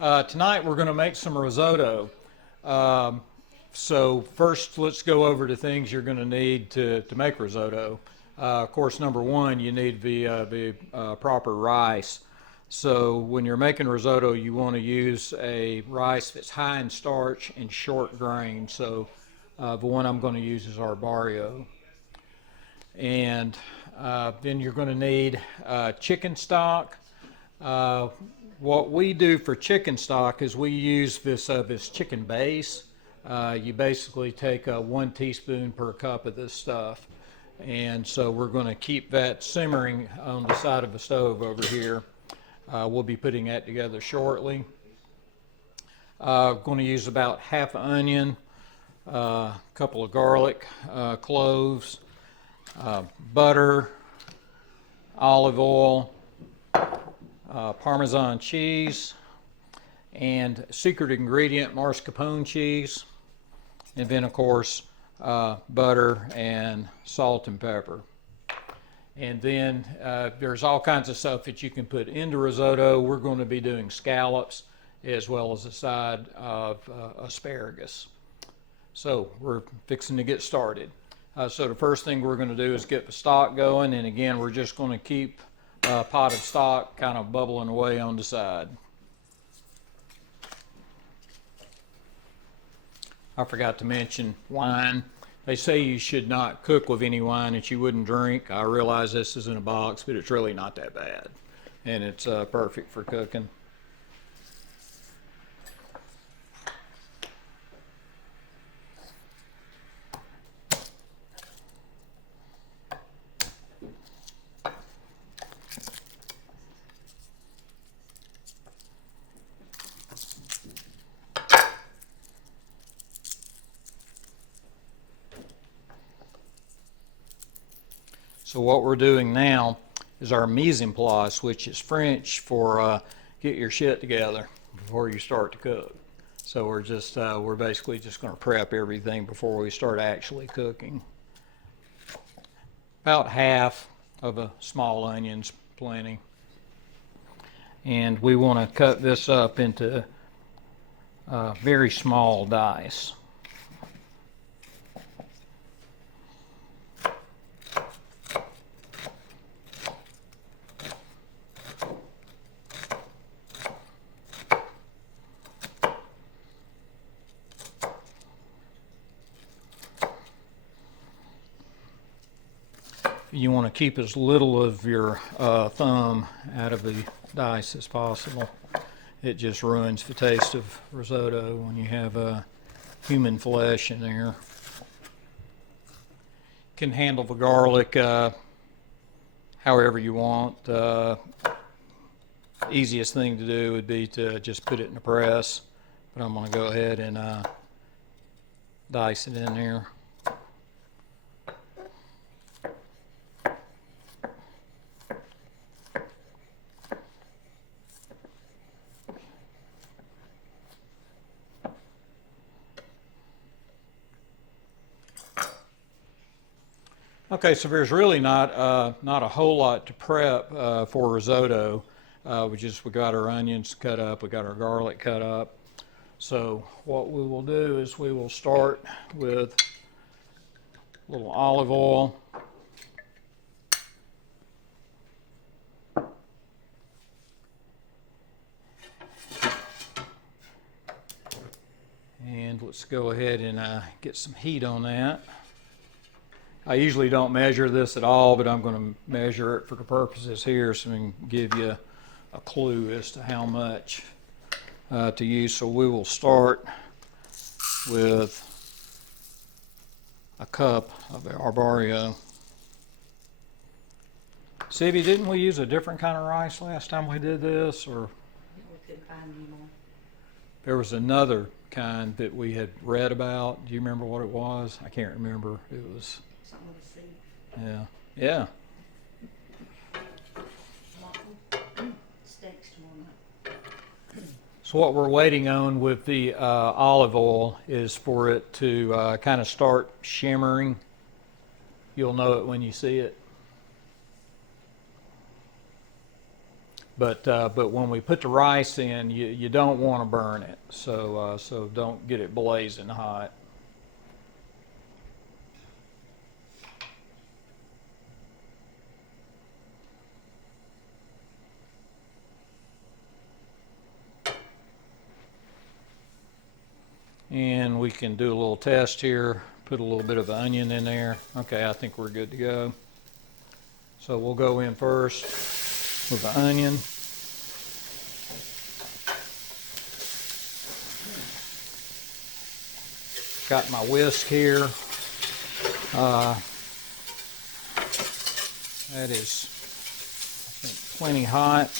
Tonight we're going to make some risotto. Um, so first let's go over the things you're going to need to make risotto. Of course, number one, you need the proper rice. So when you're making risotto, you want to use a rice that's high in starch and short grain. So the one I'm going to use is arborio. And then you're going to need chicken stock. What we do for chicken stock is we use this chicken base. You basically take 1 teaspoon per cup of this stuff. And so we're going to keep that simmering on the side of the stove over here. We'll be putting that together shortly. Going to use about half an onion, a couple of garlic cloves, butter, olive oil, Parmesan cheese, and secret ingredient mascarpone cheese, and then of course butter and salt and pepper. And then there's all kinds of stuff that you can put into risotto. We're going to be doing scallops as well as a side of asparagus. So we're fixing to get started. So the first thing we're going to do is get the stock going, and again we're just going to keep a pot of stock kind of bubbling away on the side. I forgot to mention wine. They say you should not cook with any wine that you wouldn't drink. I realize this is in a box, but it's really not that bad, and it's perfect for cooking. So what we're doing now is our mise en place, which is French for get your shit together before you start to cook. So we're basically just going to prep everything before we start actually cooking. About half of a small onion's plenty. And we want to cut this up into very small dice. You want to keep as little of your thumb out of the dice as possible. It just ruins the taste of risotto when you have human flesh in there. Can handle the garlic however you want. Easiest thing to do would be to just put it in the press, but I'm going to go ahead and dice it in there. Okay, so there's really not a whole lot to prep for risotto. We got our onions cut up, we got our garlic cut up. So what we will do is we will start with a little olive oil. And let's go ahead and get some heat on that. I usually don't measure this at all, but I'm going to measure it for the purposes here so we can give you a clue as to how much to use. So we will start with a cup of arborio. Sibby, didn't we use a different kind of rice last time we did this? Or We couldn't find any more. there was another kind that we had read about. Do you remember what it was? I can't remember. It was... Something with a seed. Yeah. Yeah. Steaks tomorrow night. So what we're waiting on with the olive oil is for it to kind of start shimmering. You'll know it when you see it. But when we put the rice in, you don't want to burn it, so don't get it blazing hot. And we can do a little test here, put a little bit of onion in there. Okay, I think we're good to go. So we'll go in first with the onion. Got my whisk here. That is, I think, plenty hot.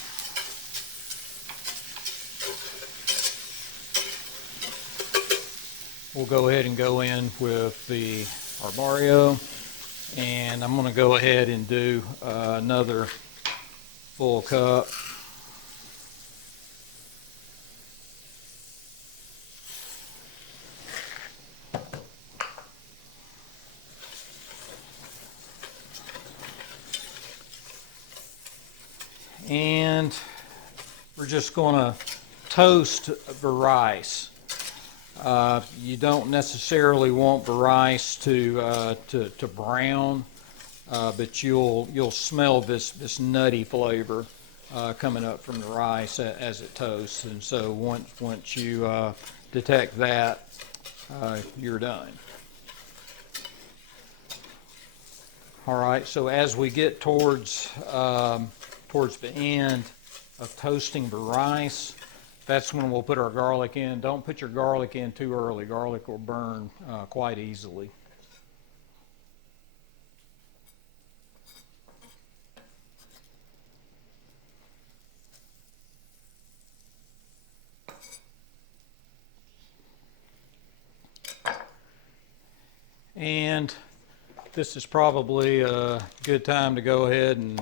We'll go ahead and go in with the arborio, and I'm going to go ahead and do another full cup. And we're just going to toast the rice. You don't necessarily want the rice to brown, but you'll smell this nutty flavor coming up from the rice as it toasts. And so once you detect that, you're done. All right. So as we get towards the end of toasting the rice, that's when we'll put our garlic in. Don't put your garlic in too early. Garlic will burn quite easily. And this is probably a good time to go ahead and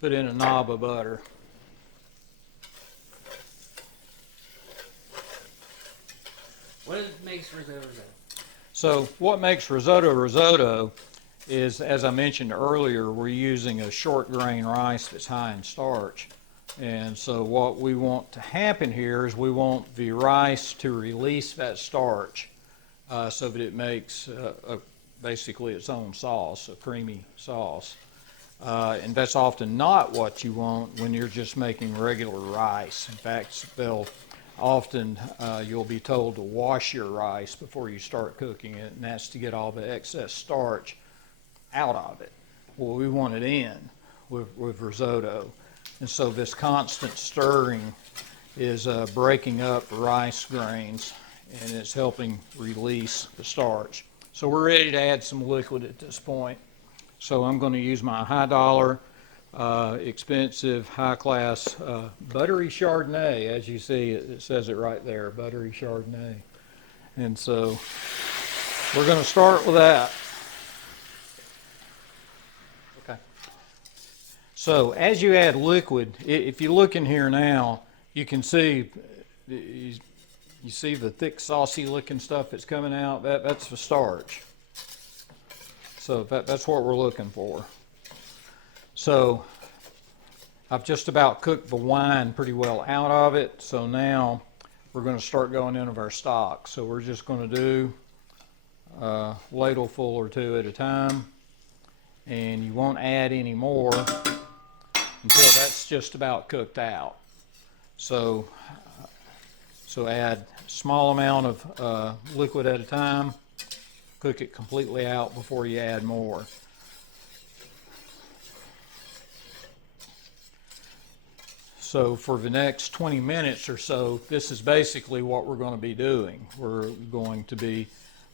put in a knob of butter. What makes risotto? So what makes risotto is, as I mentioned earlier, we're using a short grain rice that's high in starch. And so what we want to happen here is we want the rice to release that starch so that it makes basically its own sauce, a creamy sauce. And that's often not what you want when you're just making regular rice. In fact, often you'll be told to wash your rice before you start cooking it, and that's to get all the excess starch out of it. Well, we want it in with risotto. And so this constant stirring is breaking up rice grains, and it's helping release the starch. So we're ready to add some liquid at this point. So I'm going to use my high dollar, expensive, high class buttery Chardonnay. As you see, it says it right there, buttery Chardonnay. And so we're going to start with that. Okay. So as you add liquid, if you look in here now, you can see, you see the thick, saucy looking stuff that's coming out? That's the starch. So that's what we're looking for. So I've just about cooked the wine pretty well out of it. So now we're going to start going into our stock. So we're just going to do a ladleful or two at a time. And you won't add any more until that's just about cooked out. So add a small amount of liquid at a time. Cook it completely out before you add more. So for the next 20 minutes or so, this is basically what we're going to be doing. We're going to be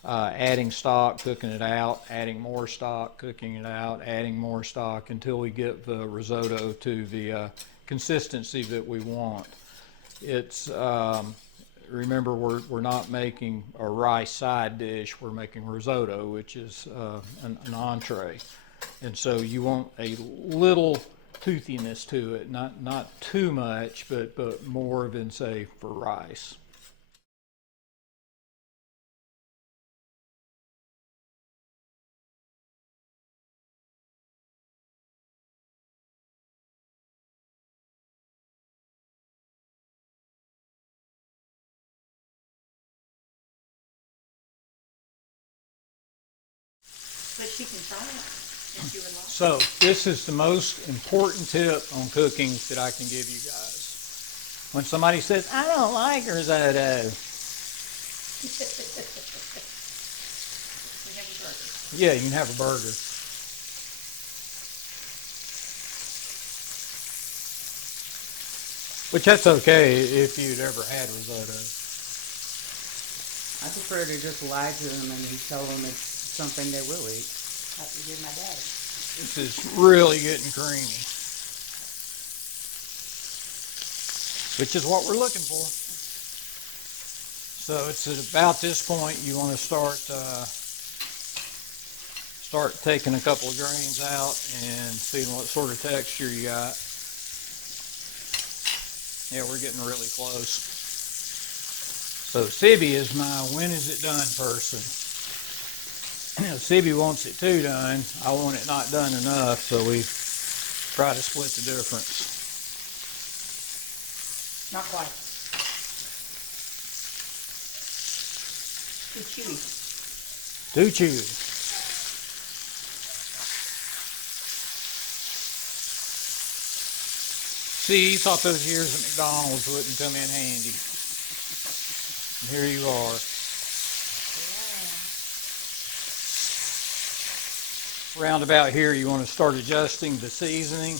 adding stock, cooking it out, adding more stock, cooking it out, adding more stock until we get the risotto to the consistency that we want. It's remember, we're not making a rice side dish. We're making risotto, which is an entree. And so you want a little toothiness to it, not too much, but more than, say, for rice. But she can try it if you would like. So this is the most important tip on cooking that I can give you guys. When somebody says, I don't like risotto, We have a burger. yeah, you can have a burger. Which that's okay if you'd ever had risotto. I prefer to just lie to them and tell them it's something they will eat. Like you did my daddy. This is really getting creamy, which is what we're looking for. So it's at about this point you want to start taking a couple of grains out and seeing what sort of texture you got. Yeah, we're getting really close. So Sibby is my when is it done person. If Sibby wants it too done, I want it not done enough, so we try to split the difference. Not quite. Too chewy. Too chewy. See, you thought those years at McDonald's wouldn't come in handy. And here you are. Round about here, you want to start adjusting the seasoning.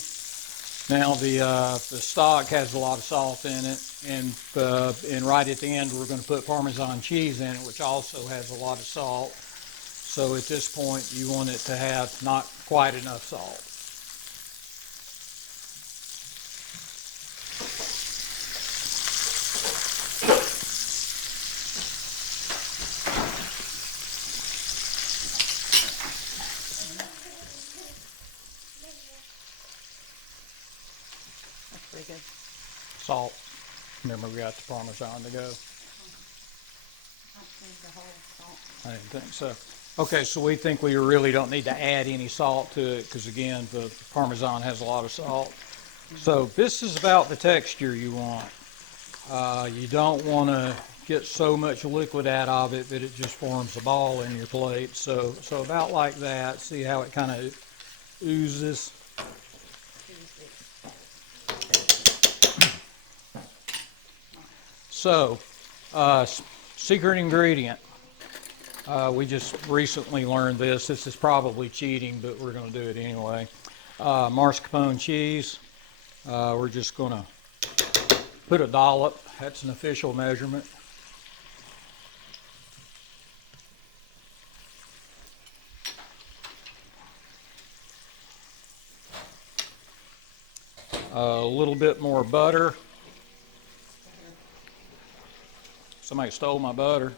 Now the stock has a lot of salt in it, and right at the end we're going to put Parmesan cheese in it, which also has a lot of salt. So at this point, you want it to have not quite enough salt. That's pretty good. Salt. Remember, we got the Parmesan to go. I think the whole salt. I didn't think so. Okay, so we think we really don't need to add any salt to it because, again, the Parmesan has a lot of salt. So this is about the texture you want. You don't want to get so much liquid out of it that it just forms a ball in your plate. So about like that. See how it kind of oozes? So, secret ingredient. We just recently learned this. This is probably cheating, but we're going to do it anyway. Mascarpone cheese. We're just going to put a dollop. That's an official measurement. A little bit more butter. Somebody stole my butter.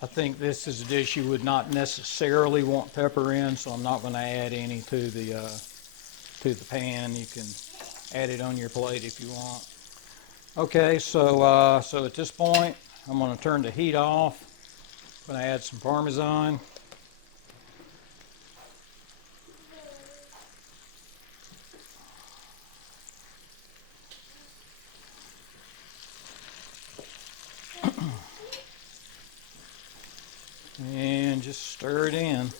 I think this is a dish you would not necessarily want pepper in, so I'm not going to add any to the pan. You can add it on your plate if you want. Okay, so at this point, I'm going to turn the heat off. I'm going to add some Parmesan. And just stir it in.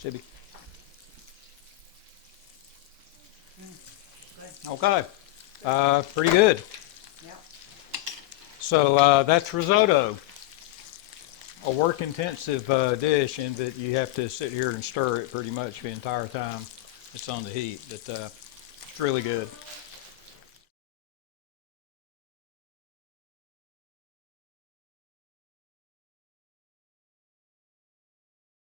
Sibby. Good. Okay. Pretty good. Yep. So that's risotto, a work-intensive dish in that you have to sit here and stir it pretty much the entire time it's on the heat. But it's really good.